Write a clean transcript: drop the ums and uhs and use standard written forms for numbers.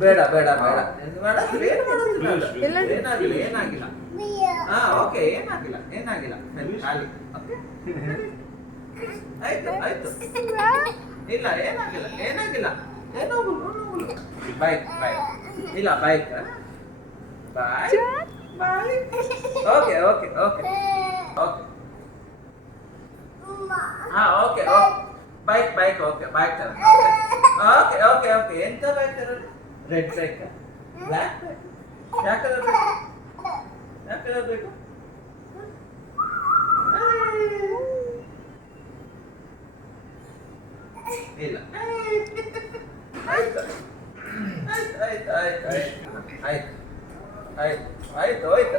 ಬೇಡ ಬೇಡ ಬೇಡ ಏನು ಮಾಡೋದಿಲ್ಲ ಏನು ಮಾಡೋದಿಲ್ಲ ಇಲ್ಲ. ಏನಾಗಿಲ್ಲ ಏನಾಗಿಲ್ಲ ಹಾ ಓಕೆ ಏನಾಗಿಲ್ಲ ಏನಾಗಿಲ್ಲ ಸರಿ ಖಾಲಿ ಓಕೆ ಆಯ್ತು ಆಯ್ತು ಇಲ್ಲ ಏನಾಗಿಲ್ಲ ಏನಾಗಿಲ್ಲ ಏನಾಗಲ್ಲ ಬೈಕ್ ಬೈಕ್ ಇಲ್ಲ bike bye bye okay okay okay okay ಹಾ okay okay bike bike okay bike ತರ ಓಕೆ ಓಕೆ ಓಕೆ ಎಂತ ಬೈಕ್ ತರ ರೆಡ್ ಬೈಕ್ ಬ್ಲ್ಯಾಕ್ ಯಾವ ಕಲರ್ ಬೇಕು ಯಾವ ಕಲರ್ ಬೇಕು ಇಲ್ಲ ಆಯ್ತು ಆಯ್ತು ಆಯ್ತು ಆಯ್ತು ಆಯ್ತು ಆಯ್ತು ಆಯ್ತು ಆಯ್ತು ಆಯ್ತು